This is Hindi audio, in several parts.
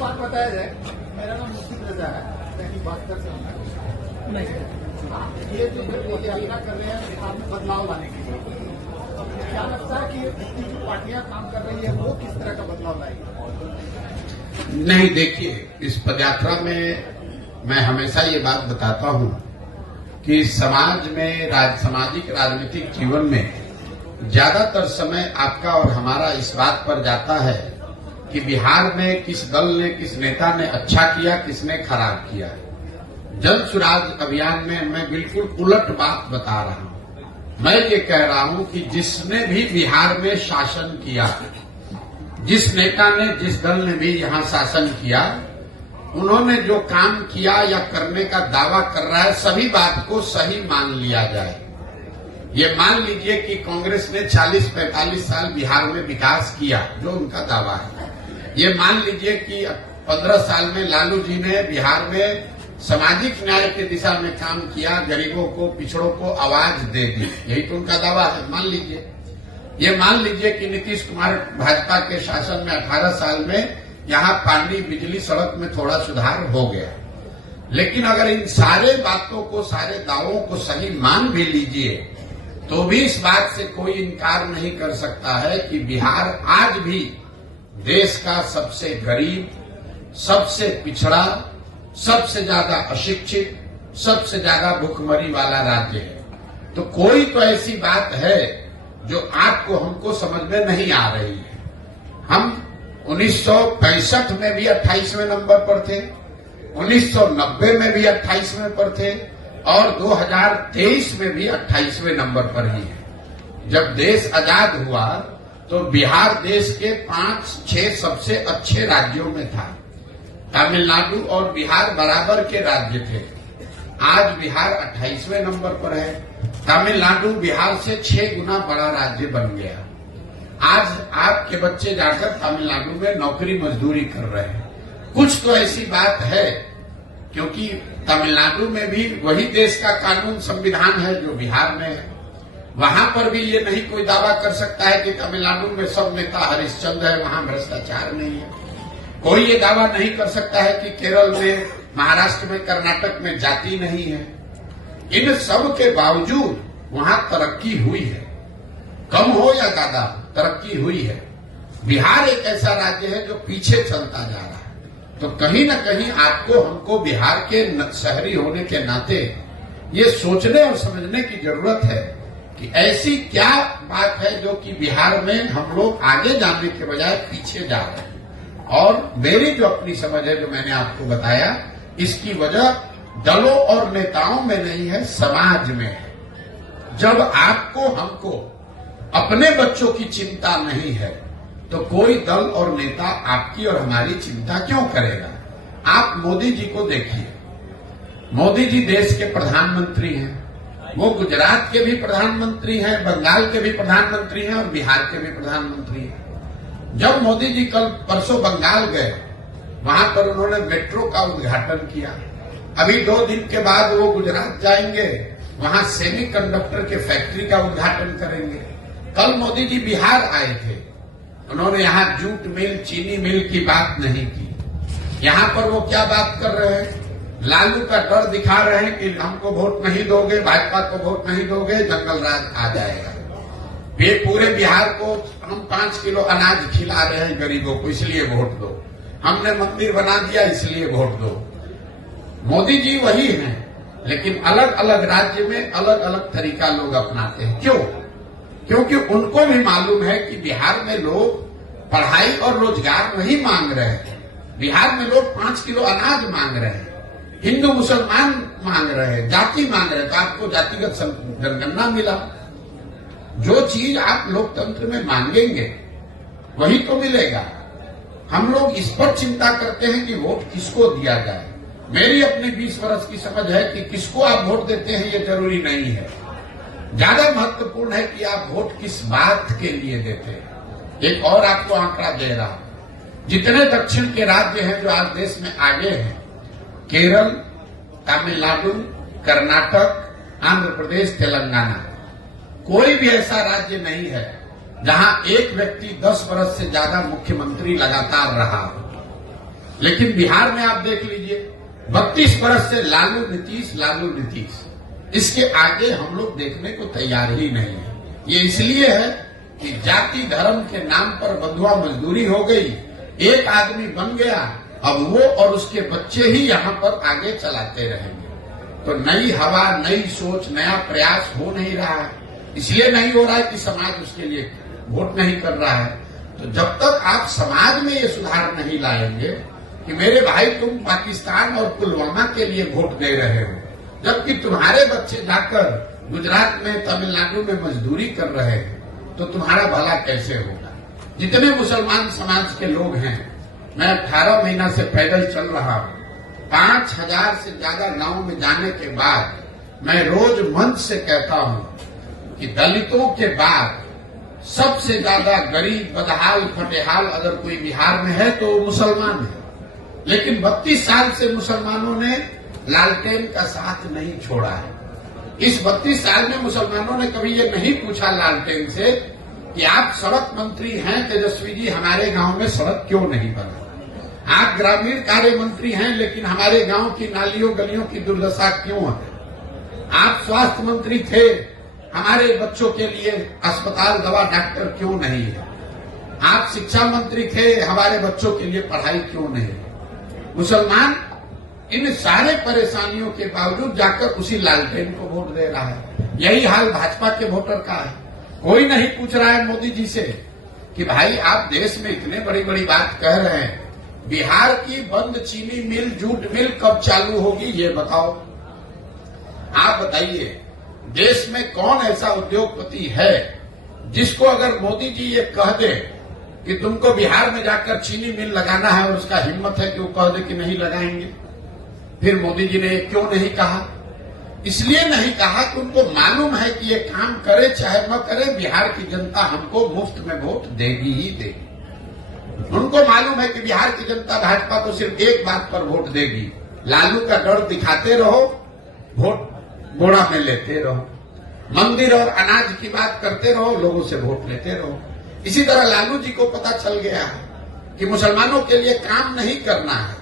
बात बताया जाए, मेरा नाम मुफ्ती रजा है, दैनिक भास्कर से हूं। ये जो पद यात्रा कर रहे हैं बिहार में बदलाव लाने के लिए, क्या लगता है कि ये जो पार्टियां काम कर रही है वो किस तरह का बदलाव लाएगी? नहीं, देखिए, इस पदयात्रा में मैं हमेशा ये बात बताता हूं कि समाज में सामाजिक राजनीतिक जीवन में ज्यादातर समय आपका और हमारा इस बात पर जाता है कि बिहार में किस दल ने, किस नेता ने अच्छा किया, किसने खराब किया। जन सुराज अभियान में मैं बिल्कुल उलट बात बता रहा हूं। मैं ये कह रहा हूं कि जिसने भी बिहार में शासन किया, जिस नेता ने, जिस दल ने भी यहां शासन किया, उन्होंने जो काम किया या करने का दावा कर रहा है, सभी बात को सही मान लिया जाए। ये मान लीजिए कि कांग्रेस ने 40-45 साल बिहार में विकास किया, जो उनका दावा है। ये मान लीजिए कि 15 साल में लालू जी ने बिहार में सामाजिक न्याय की दिशा में काम किया, गरीबों को, पिछड़ों को आवाज दे दी, यही तो उनका दावा है। मान लीजिए, ये मान लीजिए कि नीतीश कुमार भाजपा के शासन में 18 साल में यहां पानी, बिजली, सड़क में थोड़ा सुधार हो गया। लेकिन अगर इन सारे बातों को, सारे दावों को सही मान भी लीजिए, तो भी इस बात से कोई इनकार नहीं कर सकता है कि बिहार आज भी देश का सबसे गरीब, सबसे पिछड़ा, सबसे ज्यादा अशिक्षित, सबसे ज्यादा भूखमरी वाला राज्य है। तो कोई तो ऐसी बात है जो आपको, हमको समझ में नहीं आ रही है। हम 1965 में भी 28वें नंबर पर थे, 1990 में भी 28वें पर थे और 2023 में भी 28वें नंबर पर ही है। जब देश आजाद हुआ तो बिहार देश के 5-6 सबसे अच्छे राज्यों में था। तमिलनाडु और बिहार बराबर के राज्य थे। आज बिहार 28वें नंबर पर है। तमिलनाडु बिहार से 6 गुना बड़ा राज्य बन गया। आज आपके बच्चे जाकर तमिलनाडु में नौकरी मजदूरी कर रहे हैं। कुछ तो ऐसी बात है, क्योंकि तमिलनाडु में भी वही देश का कानून, संविधान है जो बिहार में है। वहां पर भी ये नहीं कोई दावा कर सकता है कि तमिलनाडु में सब नेता हरिश्चंद्र है, वहां भ्रष्टाचार नहीं है। कोई ये दावा नहीं कर सकता है कि केरल में, महाराष्ट्र में, कर्नाटक में जाति नहीं है। इन सब के बावजूद वहां तरक्की हुई है, कम हो या ज्यादा, तरक्की हुई है। बिहार एक ऐसा राज्य है जो पीछे चलता जा रहा है। तो कहीं न कहीं आपको, हमको बिहार के शहरी होने के नाते ये सोचने और समझने की जरूरत है कि ऐसी क्या बात है जो कि बिहार में हम लोग आगे जाने के बजाय पीछे जा रहे हैं। और मेरी जो अपनी समझ है, जो मैंने आपको बताया, इसकी वजह दलों और नेताओं में नहीं है, समाज में है। जब आपको, हमको अपने बच्चों की चिंता नहीं है, तो कोई दल और नेता आपकी और हमारी चिंता क्यों करेगा? आप मोदी जी को देखिए। मोदी जी देश के प्रधानमंत्री हैं। वो गुजरात के भी प्रधानमंत्री हैं, बंगाल के भी प्रधानमंत्री हैं और बिहार के भी प्रधानमंत्री हैं। जब मोदी जी कल परसों बंगाल गए, वहां पर उन्होंने मेट्रो का उद्घाटन किया। अभी 2 दिन के बाद वो गुजरात जाएंगे, वहां सेमीकंडक्टर के फैक्ट्री का उद्घाटन करेंगे। कल मोदी जी बिहार आए थे, उन्होंने यहां जूट मिल, चीनी मिल की बात नहीं की। यहां पर वो क्या बात कर रहे हैं? लालू का डर दिखा रहे हैं कि हमको वोट नहीं दोगे, भाजपा को वोट नहीं दोगे, जंगल राज आ जाएगा। ये पूरे बिहार को हम 5 किलो अनाज खिला रहे हैं गरीबों को, इसलिए वोट दो। हमने मंदिर बना दिया, इसलिए वोट दो। मोदी जी वही हैं, लेकिन अलग अलग राज्य में अलग अलग तरीका लोग अपनाते हैं। क्यों? क्योंकि उनको भी मालूम है कि बिहार में लोग पढ़ाई और रोजगार नहीं मांग रहे हैं। बिहार में लोग 5 किलो अनाज मांग रहे हैं, हिंदू मुसलमान मांग रहे हैं, जाति मांग रहे हैं। तो आपको जातिगत जनगणना मिला। जो चीज आप लोकतंत्र में मांगेंगे वही तो मिलेगा। हम लोग इस पर चिंता करते हैं कि वोट किसको दिया जाए। मेरी अपनी 20 वर्ष की समझ है कि किसको आप वोट देते हैं ये जरूरी नहीं है। ज्यादा महत्वपूर्ण है कि आप वोट किस बात के लिए देते हैं। एक और आपको आंकड़ा दे रहा हूं। जितने दक्षिण के राज्य हैं जो आज देश में आगे हैं, केरल, तमिलनाडु, कर्नाटक, आंध्र प्रदेश, तेलंगाना, कोई भी ऐसा राज्य नहीं है जहां एक व्यक्ति 10 वर्ष से ज्यादा मुख्यमंत्री लगातार रहा हो। लेकिन बिहार में आप देख लीजिए 32 बरस से लालू नीतीश इसके आगे हम लोग देखने को तैयार ही नहीं है। ये इसलिए है कि जाति धर्म के नाम पर बंधुआ मजदूरी हो गई, एक आदमी बन गया, अब वो और उसके बच्चे ही यहाँ पर आगे चलाते रहेंगे। तो नई हवा, नई सोच, नया प्रयास हो नहीं रहा है। इसलिए नहीं हो रहा है कि समाज उसके लिए वोट नहीं कर रहा है। तो जब तक आप समाज में ये सुधार नहीं लाएंगे कि मेरे भाई तुम पाकिस्तान और पुलवामा के लिए वोट दे रहे हो, जबकि तुम्हारे बच्चे जाकर गुजरात में, तमिलनाडु में मजदूरी कर रहे हैं, तो तुम्हारा भला कैसे होगा। जितने मुसलमान समाज के लोग हैं, मैं 18 महीना से पैदल चल रहा हूं, 5000 से ज्यादा गांव में जाने के बाद मैं रोज मंच से कहता हूं कि दलितों के बाद सबसे ज्यादा गरीब, बदहाल, फटेहाल अगर कोई बिहार में है तो वो मुसलमान है। लेकिन 32 साल से मुसलमानों ने लालटेन का साथ नहीं छोड़ा है। इस 32 साल में मुसलमानों ने कभी ये नहीं पूछा लालटेन से कि आप सड़क मंत्री हैं तेजस्वी जी, हमारे गांव में सड़क क्यों नहीं बना। आप ग्रामीण कार्य मंत्री हैं, लेकिन हमारे गांव की नालियों गलियों की दुर्दशा क्यों है। आप स्वास्थ्य मंत्री थे, हमारे बच्चों के लिए अस्पताल, दवा, डॉक्टर क्यों नहीं है। आप शिक्षा मंत्री थे, हमारे बच्चों के लिए पढ़ाई क्यों नहीं। मुसलमान इन सारे परेशानियों के बावजूद जाकर उसी लालटेन को वोट दे रहा है। यही हाल भाजपा के वोटर का है। कोई नहीं पूछ रहा है मोदी जी से कि भाई आप देश में इतने बड़ी बड़ी बात कह रहे हैं, बिहार की बंद चीनी मिल, जूट मिल कब चालू होगी ये बताओ। आप बताइए, देश में कौन ऐसा उद्योगपति है जिसको अगर मोदी जी ये कह दे कि तुमको बिहार में जाकर चीनी मिल लगाना है और उसका हिम्मत है कि वो कह दे कि नहीं लगाएंगे। फिर मोदी जी ने क्यों नहीं कहा? इसलिए नहीं कहा कि उनको मालूम है कि ये काम करे चाहे न करे, बिहार की जनता हमको मुफ्त में वोट देगी ही देगी। उनको मालूम है कि बिहार की जनता भाजपा को सिर्फ एक बात पर वोट देगी, लालू का डर दिखाते रहो, वोट बोड़ा में लेते रहो, मंदिर और अनाज की बात करते रहो, लोगों से वोट लेते रहो। इसी तरह लालू जी को पता चल गया है कि मुसलमानों के लिए काम नहीं करना है,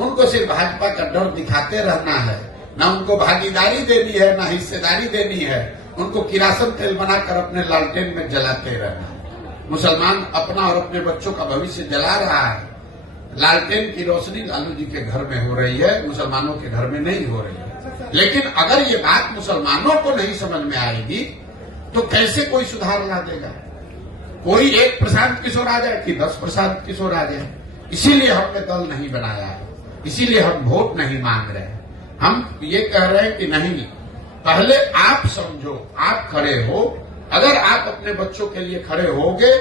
उनको सिर्फ भाजपा का डर दिखाते रहना है। न उनको भागीदारी देनी है, न हिस्सेदारी देनी है, उनको किरासन तेल बनाकर अपने लालटेन में जलाते रहना है। मुसलमान अपना और अपने बच्चों का भविष्य जला रहा है। लालटेन की रोशनी लालू जी के घर में हो रही है, मुसलमानों के घर में नहीं हो रही है। लेकिन अगर ये बात मुसलमानों को नहीं समझ में आएगी तो कैसे कोई सुधार ला देगा। कोई एक प्रशांत किशोर आ जाए कि 10 प्रशांत किशोर आ जाए। इसीलिए हमने दल नहीं बनाया है, इसीलिए हम वोट नहीं मांग रहे हैं। हम ये कह रहे हैं कि नहीं, पहले आप समझो, आप खड़े हो। अगर आप अपने बच्चों के लिए खड़े होगे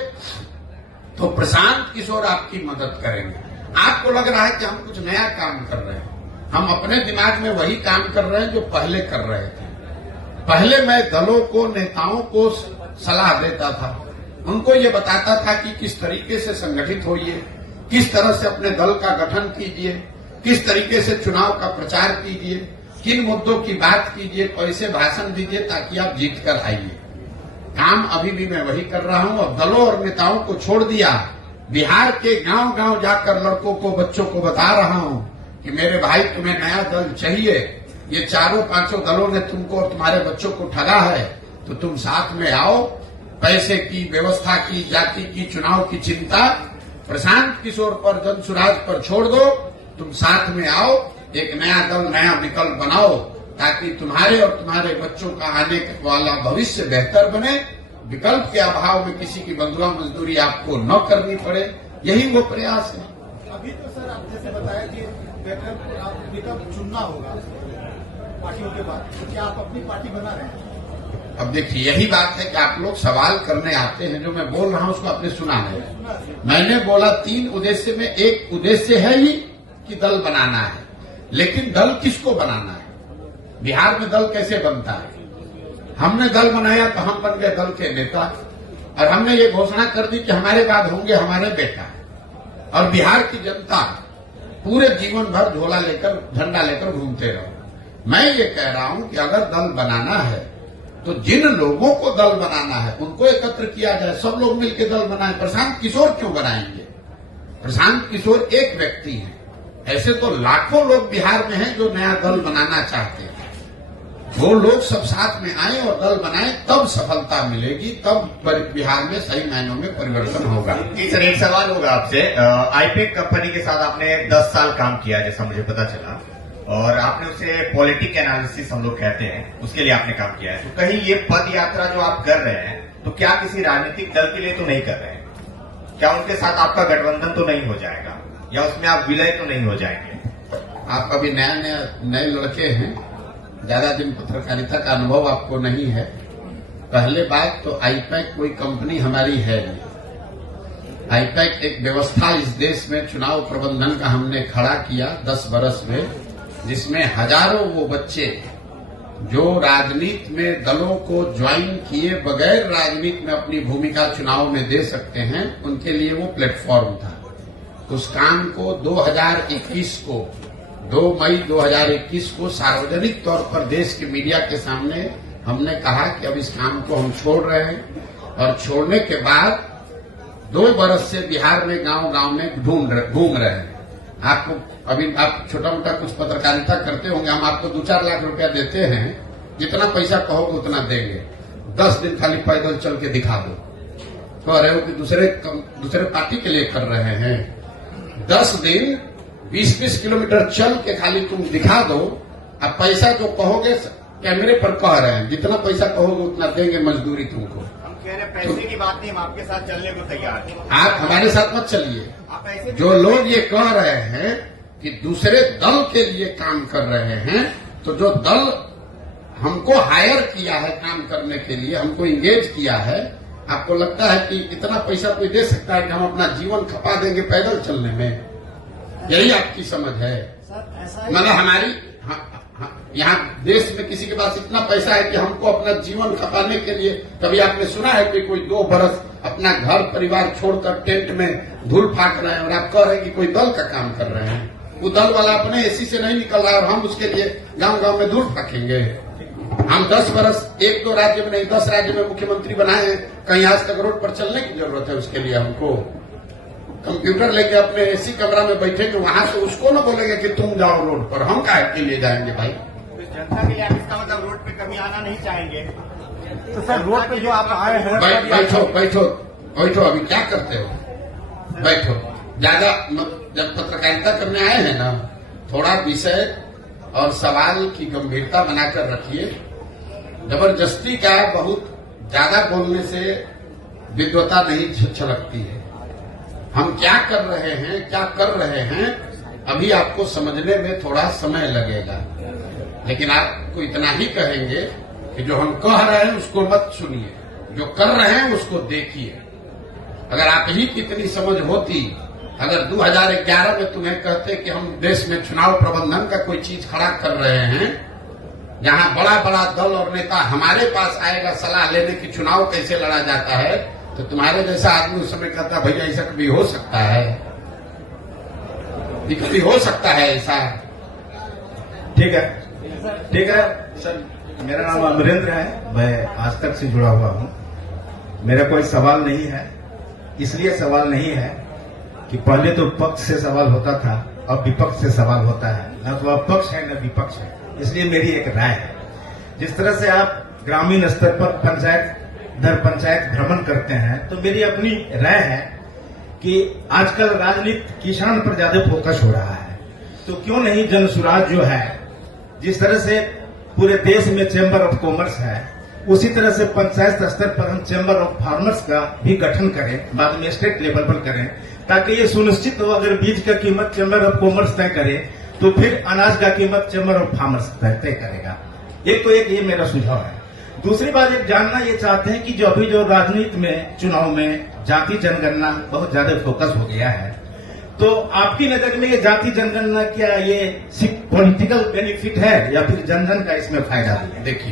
तो प्रशांत किशोर आपकी मदद करेंगे। आपको लग रहा है कि हम कुछ नया काम कर रहे हैं, हम अपने दिमाग में वही काम कर रहे हैं जो पहले कर रहे थे। पहले मैं दलों को, नेताओं को सलाह देता था, उनको ये बताता था कि किस तरीके से संगठित होइए, किस तरह से अपने दल का गठन कीजिए, किस तरीके से चुनाव का प्रचार कीजिए, किन मुद्दों की बात कीजिए, कैसे भाषण दीजिए ताकि आप जीत कर आइए। काम अभी भी मैं वही कर रहा हूं। अब दलों और नेताओं को छोड़ दिया, बिहार के गांव गांव जाकर लड़कों को, बच्चों को बता रहा हूं कि मेरे भाई तुम्हें नया दल चाहिए, ये 4-5 दलों ने तुमको और तुम्हारे बच्चों को ठगा है, तो तुम साथ में आओ। पैसे की, व्यवस्था की, जाति की, चुनाव की चिंता प्रशांत किशोर पर, जनसुराज पर छोड़ दो, तुम साथ में आओ, एक नया दल, नया विकल्प बनाओ ताकि तुम्हारे और तुम्हारे बच्चों का आने वाला भविष्य बेहतर बने। विकल्प के अभाव में किसी की बंधुआ मजदूरी आपको न करनी पड़े, यही वो प्रयास है। अभी तो सर आप जैसे बताया कि विकल्प चुनना होगा पार्टियों के बाद, तो क्या आप अपनी पार्टी बना रहे हैं? अब देखिए, यही बात है कि आप लोग सवाल करने आते हैं, जो मैं बोल रहा हूं उसको आपने सुना है। मैंने बोला 3 उद्देश्य में एक उद्देश्य है ही कि दल बनाना है, लेकिन दल किसको बनाना है? बिहार में दल कैसे बनता है? हमने दल बनाया तो हम बन गए दल के नेता, और हमने ये घोषणा कर दी कि हमारे बाद होंगे हमारे बेटा, और बिहार की जनता पूरे जीवन भर झोला लेकर, झंडा लेकर घूमते रहो। मैं ये कह रहा हूं कि अगर दल बनाना है तो जिन लोगों को दल बनाना है उनको एकत्र किया जाए, सब लोग मिलकर दल बनाए। प्रशांत किशोर क्यों बनाएंगे? प्रशांत किशोर एक व्यक्ति है, ऐसे तो लाखों लोग बिहार में हैं जो नया दल बनाना चाहते हैं। वो लोग सब साथ में आए और दल बनाए, तब सफलता मिलेगी, तब बिहार में सही मायनों में परिवर्तन होगा। जी सर, एक सवाल होगा आपसे। आईपेक कंपनी के साथ आपने 10 साल काम किया, जैसा मुझे पता चला, और आपने उसे पॉलिटिक एनालिसिस हम लोग कहते हैं, उसके लिए आपने काम किया है। तो कहीं ये पद यात्रा जो आप कर रहे हैं, तो क्या किसी राजनीतिक दल के लिए तो नहीं कर रहे हैं? क्या उनके साथ आपका गठबंधन तो नहीं हो जाएगा, या उसमें आप विलय तो नहीं हो जाएंगे? आप अभी नए लड़के हैं, ज्यादा दिन पत्रकारिता का अनुभव आपको नहीं है। पहले बात तो आईपैक कोई कंपनी हमारी है नहीं। आईपैक एक व्यवस्था इस देश में चुनाव प्रबंधन का हमने खड़ा किया 10 बरस में, जिसमें हजारों वो बच्चे जो राजनीति में दलों को ज्वाइन किए बगैर राजनीति में अपनी भूमिका चुनाव में दे सकते हैं, उनके लिए वो प्लेटफॉर्म था। उस काम को 2021 को 2 मई 2021 को सार्वजनिक तौर पर देश के मीडिया के सामने हमने कहा कि अब इस काम को हम छोड़ रहे हैं, और छोड़ने के बाद 2 बरस से बिहार में गांव-गांव में घूम रहे हैं। आपको अभी आप छोटा मोटा कुछ पत्रकारिता करते होंगे, हम आपको 2-4 लाख रुपया देते हैं, जितना पैसा कहोगे उतना देंगे। 10 दिन खाली पैदल चल के दिखा दो। कह रहे हो कि दूसरे पार्टी के लिए कर रहे हैं। 10 दिन 20-20 किलोमीटर चल के खाली तुम दिखा दो। अब पैसा जो कहोगे कैमरे पर कह रहे हैं, जितना पैसा कहोगे उतना देंगे मजदूरी तुमको। हम कह रहे हैं पैसे की बात नहीं, हम आपके साथ चलने को तैयार हैं। आप हमारे साथ मत चलिए। आप ऐसे जो लोग ये कह रहे हैं कि दूसरे दल के लिए काम कर रहे हैं, तो जो दल हमको हायर किया है काम करने के लिए, हमको इंगेज किया है, आपको लगता है कि इतना पैसा कोई दे सकता है कि हम अपना जीवन खपा देंगे पैदल चलने में? यही आपकी समझ है? मतलब हमारी यहाँ देश में किसी के पास इतना पैसा है कि हमको अपना जीवन खपाने के लिए, कभी आपने सुना है कि कोई 2 बरस अपना घर परिवार छोड़कर टेंट में धूल फाक रहे हैं और आप कह रहे हैं कि कोई दल का काम कर रहे हैं? वो दल वाला अपने एसी से नहीं निकल रहा है और हम उसके लिए गांव-गांव में धूल फाकेंगे? हम 10 बरस 1-2 राज्य में नहीं 10 राज्य में मुख्यमंत्री बनाए हैं। कहीं आज तक रोड पर चलने की जरूरत है? उसके लिए हमको कंप्यूटर लेके अपने एसी कमरा में बैठेंगे, वहां से उसको न बोलेंगे कि तुम जाओ रोड पर। हम काहे के लिए जाएंगे भाई? जनता के लिए आप इसका मतलब रोड पे कभी आना नहीं चाहेंगे? तो सर रोड पे जो आप आए हैं, बैठो अभी क्या करते हो? बैठो। ज्यादा जब पत्रकारिता करने आए हैं ना, थोड़ा विषय और सवाल की गंभीरता बनाकर रखिए। जबरदस्ती का बहुत ज्यादा बोलने से विद्वता नहीं छलकती है। हम क्या कर रहे हैं अभी आपको समझने में थोड़ा समय लगेगा, लेकिन आपको इतना ही कहेंगे कि जो हम कह रहे हैं उसको मत सुनिए, जो कर रहे हैं उसको देखिए। अगर आप ही की इतनी समझ होती, अगर 2011 में तुम्हें कहते कि हम देश में चुनाव प्रबंधन का कोई चीज खड़ा कर रहे हैं, जहां बड़ा बड़ा दल और नेता हमारे पास आएगा सलाह लेने की चुनाव कैसे लड़ा जाता है, तो तुम्हारे जैसा आदमी उस समय कहता भैया ऐसा कभी हो सकता है? कभी हो सकता है ऐसा? ठीक है सर, मेरा नाम अमरेंद्र है, मैं आज तक से जुड़ा हुआ हूं। मेरा कोई सवाल नहीं है, इसलिए सवाल नहीं है कि पहले तो पक्ष से सवाल होता था, अब विपक्ष से सवाल होता है। न तो अब पक्ष है न विपक्ष है, इसलिए मेरी एक राय है। जिस तरह से आप ग्रामीण स्तर पर पंचायत दर पंचायत भ्रमण करते हैं, तो मेरी अपनी राय है कि आजकल राजनीति किसान पर ज्यादा फोकस हो रहा है। तो क्यों नहीं जन सुराज जो है, जिस तरह से पूरे देश में चैम्बर ऑफ कॉमर्स है, उसी तरह से पंचायत स्तर पर हम चैम्बर ऑफ फार्मर्स का भी गठन करें, बाद में स्टेट लेवल पर करें, ताकि ये सुनिश्चित हो अगर बीज का कीमत चैम्बर ऑफ कॉमर्स तय करे तो फिर अनाज का कीमत चैम्बर ऑफ फार्मर्स तय करेगा। एक ये मेरा सुझाव है। दूसरी बात एक जानना ये चाहते हैं कि जो अभी जो राजनीति में चुनाव में जाति जनगणना बहुत ज्यादा फोकस हो गया है, तो आपकी नजर में ये जाति जनगणना क्या ये सिर्फ पॉलिटिकल बेनिफिट है या फिर जन जन का इसमें फायदा है? देखिए,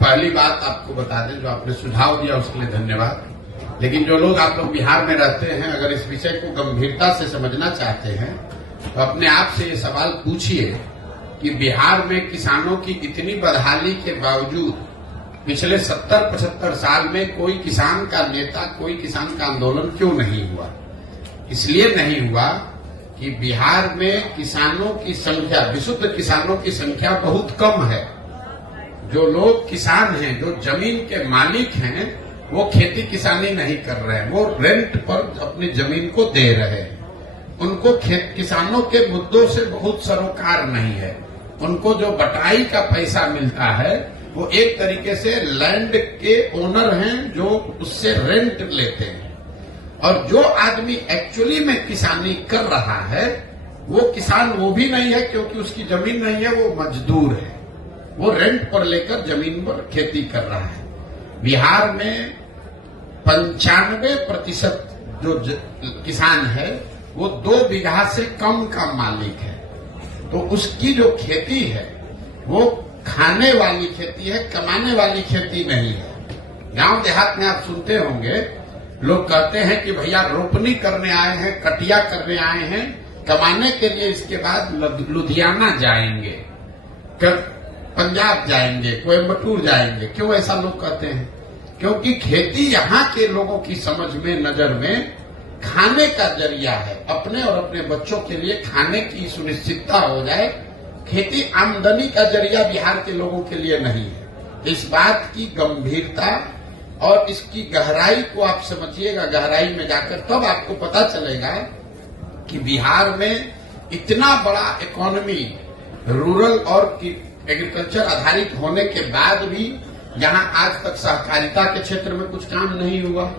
पहली बात आपको बता दें, जो आपने सुझाव दिया उसके लिए धन्यवाद। लेकिन जो लोग आप लोग बिहार में रहते हैं, अगर इस विषय को गंभीरता से समझना चाहते हैं, तो अपने आप से ये सवाल पूछिए कि बिहार में किसानों की इतनी बदहाली के बावजूद पिछले 70-75 साल में कोई किसान का नेता, कोई किसान का आंदोलन क्यों नहीं हुआ? इसलिए नहीं हुआ कि बिहार में किसानों की संख्या, विशुद्ध किसानों की संख्या बहुत कम है। जो लोग किसान हैं, जो जमीन के मालिक हैं, वो खेती किसानी नहीं कर रहे हैं, वो रेंट पर अपनी जमीन को दे रहे हैं। उनको किसानों के मुद्दों से बहुत सरोकार नहीं है। उनको जो बटाई का पैसा मिलता है वो एक तरीके से लैंड के ओनर हैं जो उससे रेंट लेते हैं। और जो आदमी एक्चुअली में किसानी कर रहा है वो किसान वो भी नहीं है, क्योंकि उसकी जमीन नहीं है, वो मजदूर है। वो रेंट पर लेकर जमीन पर खेती कर रहा है। बिहार में 95% जो किसान है वो 2 बीघा से कम का मालिक है। तो उसकी जो खेती है वो खाने वाली खेती है, कमाने वाली खेती नहीं है। गांव देहात में आप सुनते होंगे लोग कहते हैं कि भैया रोपनी करने आए हैं, कटिया करने आए हैं, कमाने के लिए इसके बाद लुधियाना जाएंगे, पंजाब जाएंगे, कोयम्बटूर जाएंगे। क्यों ऐसा लोग कहते हैं? क्योंकि खेती यहाँ के लोगों की समझ में, नजर में खाने का जरिया है। अपने और अपने बच्चों के लिए खाने की सुनिश्चितता हो जाए। खेती आमदनी का जरिया बिहार के लोगों के लिए नहीं है। इस बात की गंभीरता और इसकी गहराई को आप समझिएगा। गहराई में जाकर तब आपको पता चलेगा कि बिहार में इतना बड़ा इकोनॉमी रूरल और एग्रीकल्चर आधारित होने के बाद भी यहाँ आज तक सहकारिता के क्षेत्र में कुछ काम नहीं हुआ।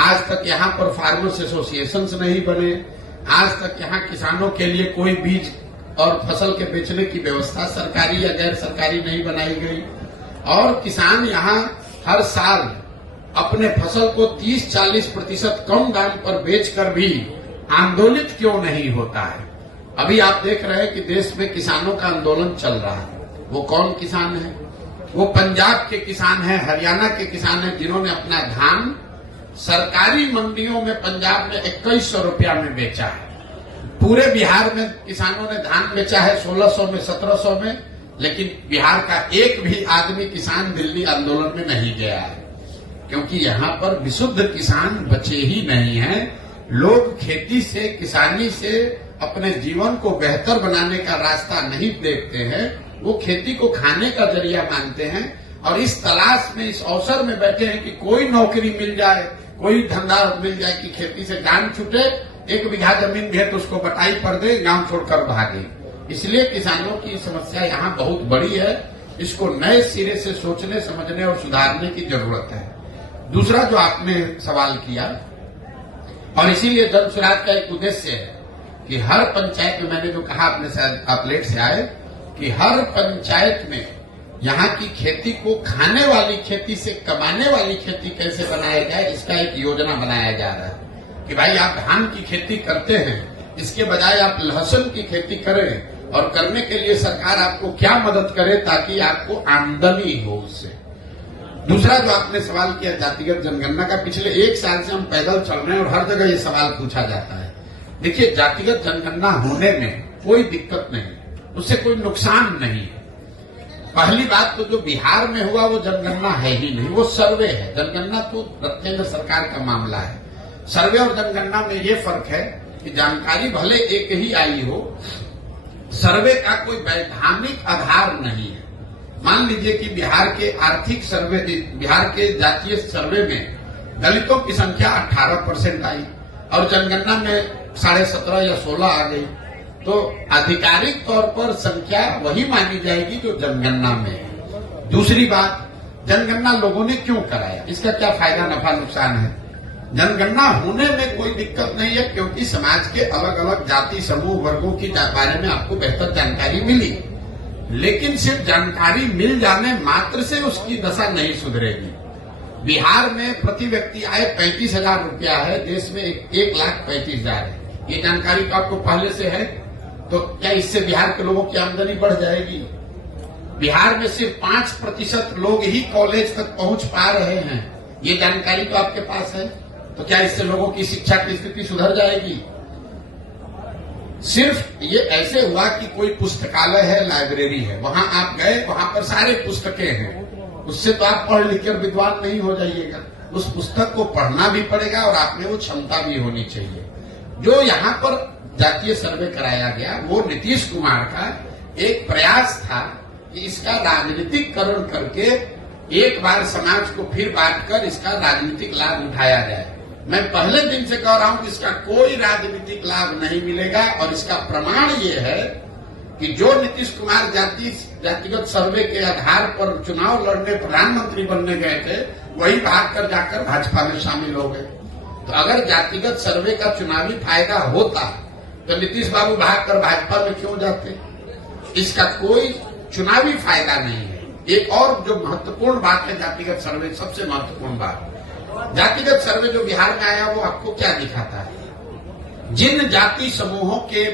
आज तक यहाँ पर फार्मर्स एसोसिएशंस नहीं बने। आज तक यहाँ किसानों के लिए कोई बीज और फसल के बेचने की व्यवस्था सरकारी या गैर सरकारी नहीं बनाई गई। और किसान यहाँ हर साल अपने फसल को 30-40% कम दाम पर बेचकर भी आंदोलित क्यों नहीं होता है? अभी आप देख रहे हैं कि देश में किसानों का आंदोलन चल रहा है। वो कौन किसान है? वो पंजाब के किसान हैं, हरियाणा के किसान हैं, जिन्होंने अपना धान सरकारी मंडियों में पंजाब में 2100 रुपया में बेचा है। पूरे बिहार में किसानों ने धान बेचा है 1600 में, 1700 में, लेकिन बिहार का एक भी आदमी किसान दिल्ली आंदोलन में नहीं गया है, क्योंकि यहाँ पर विशुद्ध किसान बचे ही नहीं हैं। लोग खेती से, किसानी से अपने जीवन को बेहतर बनाने का रास्ता नहीं देखते हैं। वो खेती को खाने का जरिया मानते हैं और इस तलाश में, इस अवसर में बैठे हैं कि कोई नौकरी मिल जाए, कोई धंधा मिल जाए कि खेती से जान छूटे, 1 बीघा जमीन भी है तो उसको बटाई पर दे, गांव छोड़कर भागे। इसलिए किसानों की समस्या यहाँ बहुत बड़ी है। इसको नए सिरे से सोचने, समझने और सुधारने की जरूरत है। दूसरा जो आपने सवाल किया, और इसीलिए जन सुराज का एक उद्देश्य है कि हर पंचायत में, मैंने जो कहा, आपने शायद आप लेट से आए, कि हर पंचायत में यहाँ की खेती को खाने वाली खेती से कमाने वाली खेती कैसे बनाया जाए, इसका एक योजना बनाया जा रहा है। कि भाई आप धान की खेती करते हैं, इसके बजाय आप लहसुन की खेती करें, और करने के लिए सरकार आपको क्या मदद करे ताकि आपको आमदनी हो उससे। दूसरा जो आपने सवाल किया जातिगत जनगणना का, पिछले 1 साल से हम पैदल चल रहे हैं और हर जगह ये सवाल पूछा जाता है। देखिए, जातिगत जनगणना होने में कोई दिक्कत नहीं, उससे कोई नुकसान नहीं है। पहली बात तो जो बिहार में हुआ वो जनगणना है ही नहीं, वो सर्वे है। जनगणना तो केंद्र सरकार का मामला है। सर्वे और जनगणना में ये फर्क है कि जानकारी भले एक ही आई हो, सर्वे का कोई वैधानिक आधार नहीं है। मान लीजिए कि बिहार के आर्थिक सर्वे, बिहार के जातीय सर्वे में दलितों की संख्या 18% आई और जनगणना में 17.5 या 16 आ गई, तो आधिकारिक तौर पर संख्या वही मानी जाएगी जो जनगणना में है। दूसरी बात, जनगणना लोगों ने क्यों कराया, इसका क्या फायदा, नफा, नुकसान है? जनगणना होने में कोई दिक्कत नहीं है, क्योंकि समाज के अलग अलग जाति, समूह, वर्गों की बारे में आपको बेहतर जानकारी मिली। लेकिन सिर्फ जानकारी मिल जाने मात्र से उसकी दशा नहीं सुधरेगी। बिहार में प्रति व्यक्ति आय 35,000 रुपया है, देश में 1,35,000 है। ये जानकारी तो आपको पहले से है, तो क्या इससे बिहार के लोगों की आमदनी बढ़ जाएगी? बिहार में सिर्फ 5% लोग ही कॉलेज तक पहुंच पा रहे हैं, ये जानकारी तो आपके पास है। तो क्या इससे लोगों की शिक्षा की स्थिति सुधर जाएगी? सिर्फ ये ऐसे हुआ कि कोई पुस्तकालय है, लाइब्रेरी है, वहां आप गए, वहां पर सारे पुस्तकें हैं, उससे तो आप पढ़ लिखकर विद्वान नहीं हो जाइएगा। उस पुस्तक को पढ़ना भी पड़ेगा और आप में वो क्षमता भी होनी चाहिए। जो यहाँ पर जातीय सर्वे कराया गया वो नीतीश कुमार का एक प्रयास था कि इसका राजनीतिकरण करके एक बार समाज को फिर बांटकर इसका राजनीतिक लाभ उठाया जाए। मैं पहले दिन से कह रहा हूं कि इसका कोई राजनीतिक लाभ नहीं मिलेगा और इसका प्रमाण ये है कि जो नीतीश कुमार जातिगत सर्वे के आधार पर चुनाव लड़ने प्रधानमंत्री बनने गए थे वही भागकर जाकर भाजपा में शामिल हो गए। तो अगर जातिगत सर्वे का चुनावी फायदा होता तो नीतीश बाबू भागकर भाजपा में क्यों जाते? इसका कोई चुनावी फायदा नहीं है। एक और जो महत्वपूर्ण बात है जातिगत सर्वे, सबसे महत्वपूर्ण बात, जातिगत सर्वे जो बिहार में आया वो आपको क्या दिखाता है? जिन जाति समूहों के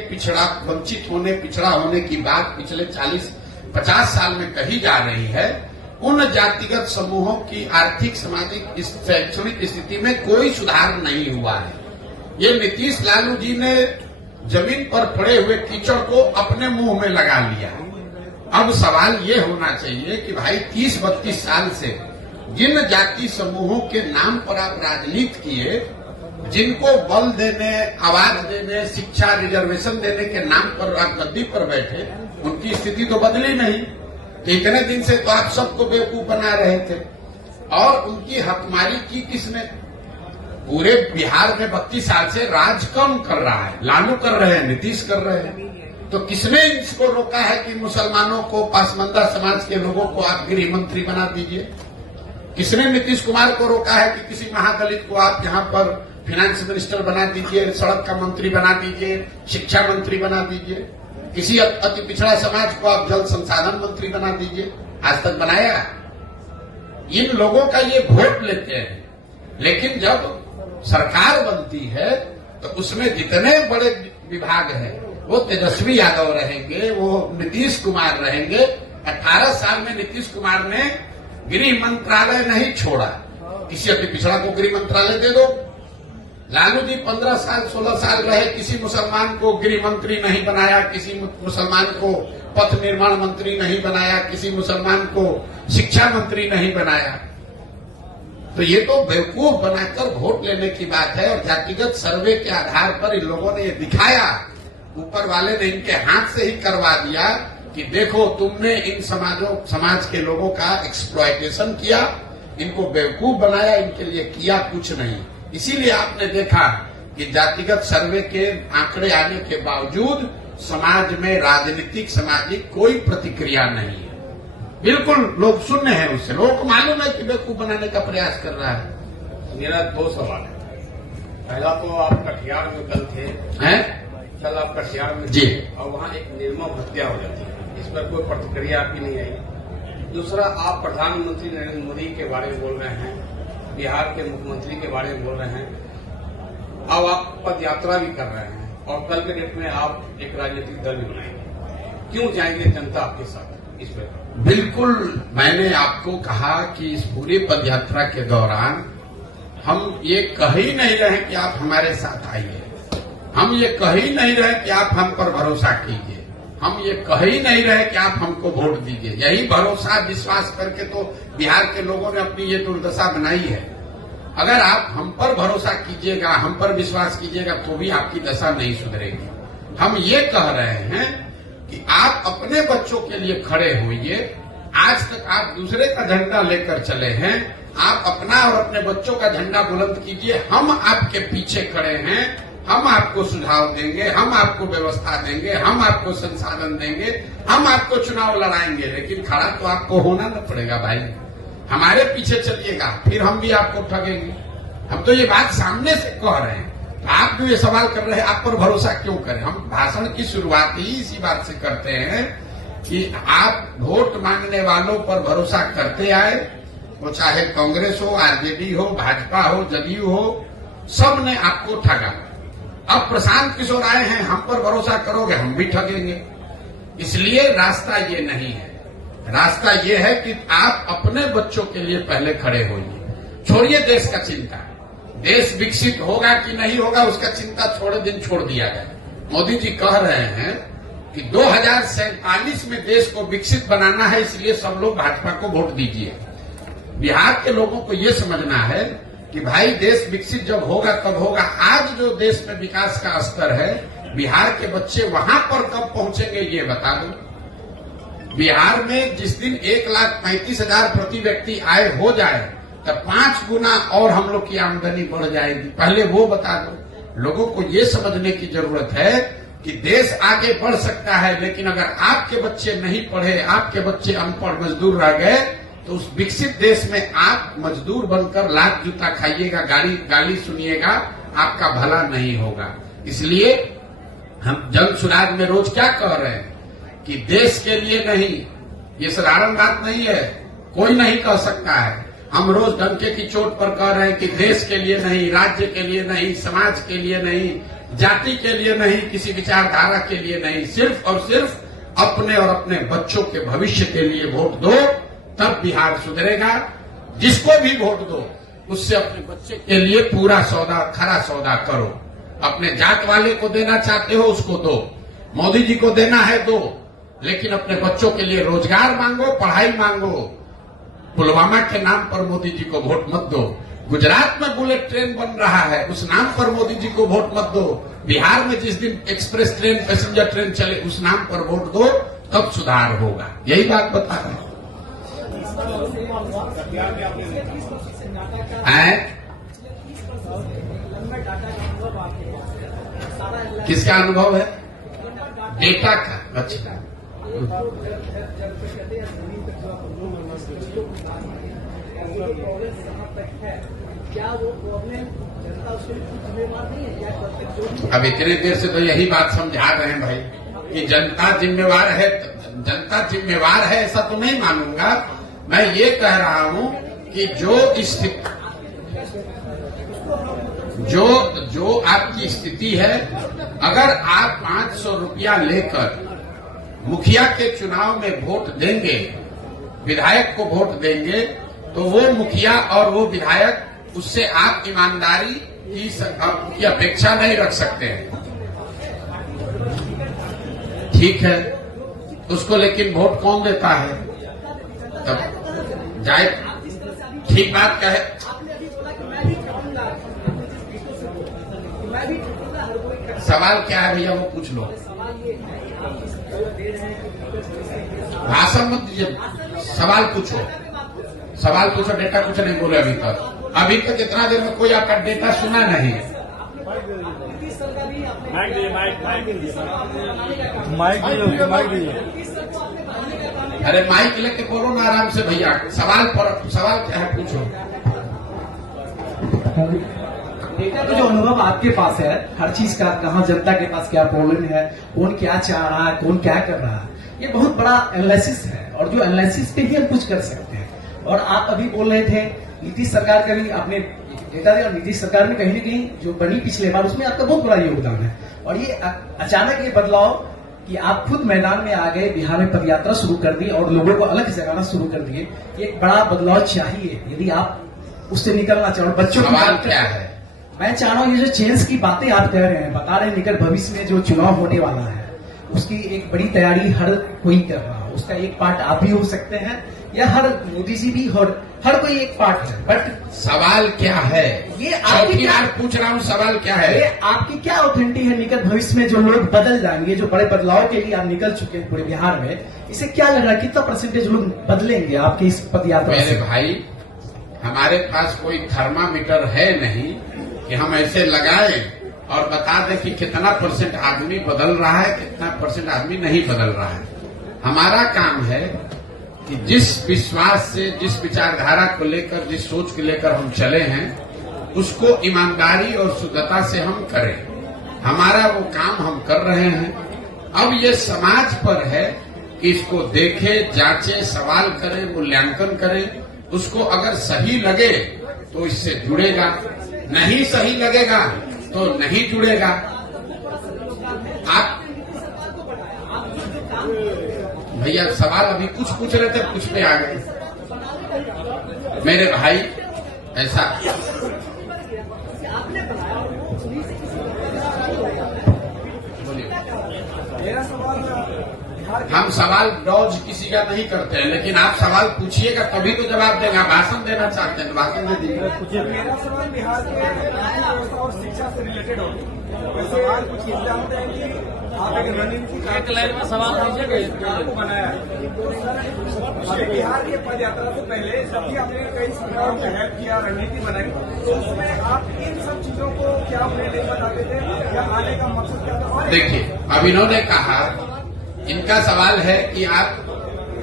वंचित होने, पिछड़ा होने की बात पिछले 40-50 साल में कही जा रही है, उन जातिगत समूहों की आर्थिक, सामाजिक, शैक्षणिक स्थिति में कोई सुधार नहीं हुआ है। ये नीतीश लालू जी ने जमीन पर पड़े हुए कीचड़ को अपने मुंह में लगा लिया। अब सवाल ये होना चाहिए कि भाई 30-32 साल से जिन जाति समूहों के नाम पर आप राजनीति किए, जिनको बल देने, आवाज देने, शिक्षा, रिजर्वेशन देने के नाम पर आप गद्दी पर बैठे, उनकी स्थिति तो बदली नहीं। तो इतने दिन से तो आप सबको बेवकूफ बना रहे थे और उनकी हकमारी की किसने? पूरे बिहार में 32 साल से राज कौन कर रहा है? लालू कर रहे हैं, नीतीश कर रहे हैं। तो किसने इसको रोका है कि मुसलमानों को, पासमंदा समाज के लोगों को आप गृह मंत्री बना दीजिए? किसने नीतीश कुमार को रोका है कि किसी महादलित को आप यहां पर फाइनेंस मिनिस्टर बना दीजिए, सड़क का मंत्री बना दीजिए, शिक्षा मंत्री बना दीजिए? किसी अति पिछड़ा समाज को आप जल संसाधन मंत्री बना दीजिए? आज तक बनाया? इन लोगों का ये वोट लेते हैं, लेकिन जब सरकार बनती है तो उसमें जितने बड़े विभाग हैं वो तेजस्वी यादव रहेंगे, वो नीतीश कुमार रहेंगे। 18 साल में नीतीश कुमार ने गृह मंत्रालय नहीं छोड़ा, किसी अति पिछड़ा को गृह मंत्रालय दे दो। लालू जी 15 साल 16 साल रहे, किसी मुसलमान को गृह मंत्री नहीं बनाया, किसी मुसलमान को पथ निर्माण मंत्री नहीं बनाया, किसी मुसलमान को शिक्षा मंत्री नहीं बनाया। तो ये तो बेवकूफ बनाकर वोट लेने की बात है। और जातिगत सर्वे के आधार पर इन लोगों ने ये दिखाया, ऊपर वाले ने इनके हाथ से ही करवा दिया कि देखो तुमने इन समाज के लोगों का एक्सप्लॉयटेशन किया, इनको बेवकूफ बनाया, इनके लिए किया कुछ नहीं। इसीलिए आपने देखा कि जातिगत सर्वे के आंकड़े आने के बावजूद समाज में राजनीतिक, सामाजिक कोई प्रतिक्रिया नहीं है। बिल्कुल लोग शून्य हैं उससे। लोगों को मालूम है कि बेवकूफ बनाने का प्रयास कर रहा है। मेरा 2 सवाल है। पहला तो आप कटिहार में कल थे, कल आप कटिहार में जी, और वहाँ एक निर्मम हत्या हो जाती है, इस पर कोई प्रतिक्रिया आपकी नहीं आई। दूसरा, आप प्रधानमंत्री नरेंद्र मोदी के बारे में बोल रहे हैं, बिहार के मुख्यमंत्री के बारे में बोल रहे हैं, अब आप पद यात्रा भी कर रहे हैं और कल के डेट में आप एक राजनीतिक दल भी बनाएंगे। क्यों जाएंगे जनता आपके साथ इस पर? बिल्कुल, मैंने आपको कहा कि इस पूरे पद यात्रा के दौरान हम ये कह ही नहीं रहे कि आप हमारे साथ आइए, हम ये कह ही नहीं रहे कि आप हम पर भरोसा कीजिए, हम ये कह ही नहीं रहे कि आप हमको वोट दीजिए। यही भरोसा, विश्वास करके तो बिहार के लोगों ने अपनी ये दुर्दशा बनाई है। अगर आप हम पर भरोसा कीजिएगा, हम पर विश्वास कीजिएगा तो भी आपकी दशा नहीं सुधरेगी। हम ये कह रहे हैं कि आप अपने बच्चों के लिए खड़े होइए। आज तक आप दूसरे का झंडा लेकर चले हैं, आप अपना और अपने बच्चों का झंडा बुलंद कीजिए। हम आपके पीछे खड़े हैं, हम आपको सुझाव देंगे, हम आपको व्यवस्था देंगे, हम आपको संसाधन देंगे, हम आपको चुनाव लड़ाएंगे। लेकिन खड़ा तो आपको होना न पड़ेगा भाई। हमारे पीछे चलिएगा, फिर हम भी आपको ठगेंगे। हम तो ये बात सामने से कह रहे हैं। आप जो ये सवाल कर रहे हैं, आप पर भरोसा क्यों करें? हम भाषण की शुरुआत ही इसी बात से करते हैं कि आप वोट मांगने वालों पर भरोसा करते आए, वो चाहे कांग्रेस हो, आरजेडी हो, भाजपा हो, जदयू हो, सब ने आपको ठगा। अब प्रशांत किशोर आए हैं, हम पर भरोसा करोगे, हम भी ठगेंगे। इसलिए रास्ता ये नहीं है। रास्ता ये है कि आप अपने बच्चों के लिए पहले खड़े होइए। छोड़िए देश का चिंता, देश विकसित होगा कि नहीं होगा उसका चिंता थोड़े दिन छोड़ दिया जाए। मोदी जी कह रहे हैं कि 2047 में देश को विकसित बनाना है, इसलिए सब लोग भाजपा को वोट दीजिए। बिहार के लोगों को ये समझना है कि भाई देश विकसित जब होगा तब होगा। आज जो देश में विकास का स्तर है, बिहार के बच्चे वहां पर कब पहुंचेंगे ये बता दो। बिहार में जिस दिन 1,35,000 प्रति व्यक्ति आय हो जाए तब 5 गुना और हम लोग की आमदनी बढ़ जाएगी। पहले वो बता दो। लोगों को ये समझने की जरूरत है कि देश आगे बढ़ सकता है, लेकिन अगर आपके बच्चे नहीं पढ़े, आपके बच्चे अनपढ़ मजदूर रह गए तो उस विकसित देश में आप मजदूर बनकर लात जूता खाइएगा, गाली सुनिएगा, आपका भला नहीं होगा। इसलिए हम जन सुराज में रोज क्या कह रहे हैं कि देश के लिए नहीं, ये साधारण बात नहीं है, कोई नहीं कह सकता है। हम रोज डंके की चोट पर कह रहे हैं कि देश के लिए नहीं, राज्य के लिए नहीं, समाज के लिए नहीं, जाति के लिए नहीं, किसी विचारधारा के लिए नहीं, सिर्फ और सिर्फ अपने और अपने बच्चों के भविष्य के लिए वोट दो, तब बिहार सुधरेगा। जिसको भी वोट दो उससे अपने बच्चे के लिए पूरा सौदा, खरा सौदा करो। अपने जात वाले को देना चाहते हो उसको दो, मोदी जी को देना है दो, लेकिन अपने बच्चों के लिए रोजगार मांगो, पढ़ाई मांगो। पुलवामा के नाम पर मोदी जी को वोट मत दो। गुजरात में बुलेट ट्रेन बन रहा है, उस नाम पर मोदी जी को वोट मत दो। बिहार में जिस दिन एक्सप्रेस ट्रेन, पैसेंजर ट्रेन चले, उस नाम पर वोट दो, तब सुधार होगा। यही बात बता रहे हैं। किसका अनुभव है? डेटा का। अच्छा, अब इतने देर से तो यही बात समझा रहे हैं भाई कि जनता जिम्मेवार है। जनता जिम्मेवार है ऐसा तो नहीं मानूंगा। मैं ये कह रहा हूं कि जो आपकी स्थिति है, अगर आप 500 रुपया लेकर मुखिया के चुनाव में वोट देंगे, विधायक को वोट देंगे, तो वो मुखिया और वो विधायक, उससे आप ईमानदारी की अपेक्षा नहीं रख सकते हैं। ठीक है, उसको लेकिन वोट कौन देता है? तब जाए, ठीक बात कहे। सवाल क्या है भैया, वो पूछ लो। भाषण मत दीजिए, सवाल पूछो। सवाल पूछो, डेटा कुछ नहीं बोले अभी तक। अभी तक इतना देर में कोई आपका डेटा सुना नहीं। अरे माइक लेके बोलो ना आराम से भैया। सवाल क्या है, पूछो। डेटा का जो अनुभव आपके पास है हर चीज का, कहाँ जनता के पास क्या प्रॉब्लम है, कौन क्या चाह रहा है, कौन क्या कर रहा है, ये बहुत बड़ा एनालिसिस है। और जो एनालिसिस पे ही हम कुछ कर सकते हैं। और आप अभी बोल रहे थे नीतीश सरकार का भी आपने डेटा दिया, और नीतीश सरकार में कहीं न कहीं जो बनी पिछले बार, उसमें आपका बहुत बड़ा योगदान है। और ये अचानक ये बदलाव कि आप खुद मैदान में आ गए, बिहार में पदयात्रा शुरू कर दी और लोगों को अलग जगाना शुरू कर दिए, एक बड़ा बदलाव चाहिए यदि आप उससे निकलना चाहो। बच्चों की क्या है? मैं चाह रहा हूँ ये जो चेंज की बातें आप कह रहे हैं, बता रहे हैं निकट भविष्य में जो चुनाव होने वाला है उसकी एक बड़ी तैयारी हर कोई कर रहा है। उसका एक पार्ट आप भी हो सकते हैं या हर मोदी जी भी, हर कोई एक पार्ट है। बट सवाल क्या है? ये आपकी बार पूछ रहा हूँ, सवाल क्या है? ये आपकी क्या ऑथेंटिटी है निकट भविष्य में जो लोग बदल जाएंगे, जो बड़े बदलाव के लिए आप निकल चुके हैं पूरे बिहार में, इसे क्या लग रहा है, कितना परसेंटेज लोग बदलेंगे आपकी इस पदयात्रा से? मेरे भाई, हमारे पास कोई थर्मामीटर है नहीं कि हम ऐसे लगाएं और बता दें कि कितना परसेंट आदमी बदल रहा है, कितना परसेंट आदमी नहीं बदल रहा है। हमारा काम है कि जिस विश्वास से, जिस विचारधारा को लेकर, जिस सोच को लेकर हम चले हैं, उसको ईमानदारी और शुद्धता से हम करें। हमारा वो काम हम कर रहे हैं। अब ये समाज पर है कि इसको देखे, जांचे, सवाल करे, मूल्यांकन करे। उसको अगर सही लगे तो इससे जुड़ेगा, नहीं सही लगेगा तो नहीं जुड़ेगा। आप भैया सवाल अभी कुछ पूछ रहे थे, कुछ पे आ गए। मेरे भाई ऐसा बोलिए। मेरा सवाल बिहार हम सवाल डॉज किसी का नहीं करते हैं, लेकिन आप सवाल पूछिएगा तभी तो जवाब देंगे। आप भाषण देना चाहते हैं तो भाषण दे दीजिए। मेरा सवाल बिहार के व्यवस्था और शिक्षा से रिलेटेड होगी। सवाल कुछ ये जानते हैं कि आप एक रणनीति में सवाल को बनाया है, तो बिहार के पद यात्रा से पहले जब भी आपने कई सरकारों को हेल्प किया, रणनीति बनाई, तो उसमें आप इन सब चीजों को क्या उन्हें नहीं बताते थे या आने का मकसद क्या था? देखिए, अब इन्होंने कहा, इनका सवाल है कि आप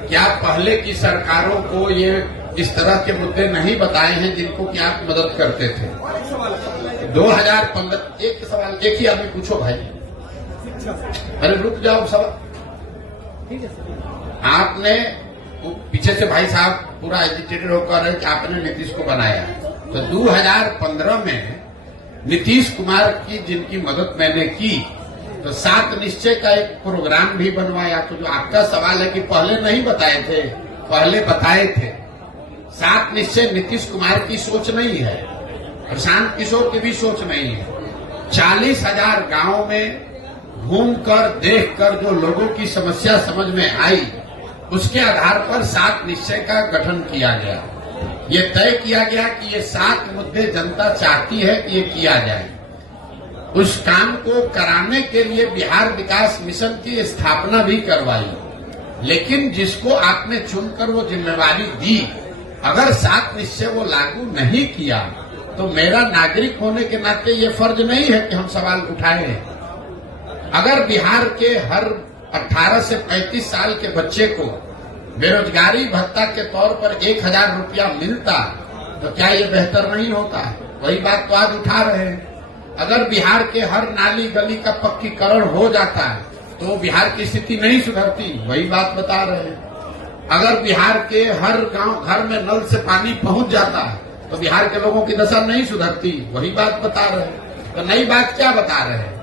क्या पहले की सरकारों को ये इस तरह के मुद्दे नहीं बताए हैं जिनको कि आप मदद करते थे। 2015 एक सवाल एक ही आदमी पूछो भाई। अरे रुक जाओ सवाल। आपने पीछे से भाई साहब पूरा एजिटेटेड होकर रहे कि आपने नीतीश को बनाया, तो 2015 में नीतीश कुमार की जिनकी मदद मैंने की, तो 7 निश्चय का एक प्रोग्राम भी बनवाया। तो जो आपका सवाल है कि पहले नहीं बताए थे, पहले बताए थे। 7 निश्चय नीतीश कुमार की सोच नहीं है, प्रशांत किशोर की भी सोच नहीं है। 40,000 गांवों में घूमकर देखकर जो लोगों की समस्या समझ में आई, उसके आधार पर 7 निश्चय का गठन किया गया। ये तय किया गया कि ये 7 मुद्दे जनता चाहती है कि ये किया जाए। उस काम को कराने के लिए बिहार विकास मिशन की स्थापना भी करवाई, लेकिन जिसको आपने चुनकर वो जिम्मेवारी दी, अगर 7 निश्चय वो लागू नहीं किया, तो मेरा नागरिक होने के नाते ये फर्ज नहीं है कि हम सवाल उठाएं। अगर बिहार के हर 18 से 35 साल के बच्चे को बेरोजगारी भत्ता के तौर पर 1,000 रुपया मिलता, तो क्या ये बेहतर नहीं होता? वही बात तो आज उठा रहे हैं। अगर बिहार के हर नाली गली का पक्कीकरण हो जाता है, तो बिहार की स्थिति नहीं सुधरती, वही बात बता रहे हैं। अगर बिहार के हर गांव घर में नल से पानी पहुंच जाता है, तो बिहार के लोगों की दशा नहीं सुधरती, वही बात बता रहे हैं। तो नई बात क्या बता रहे हैं?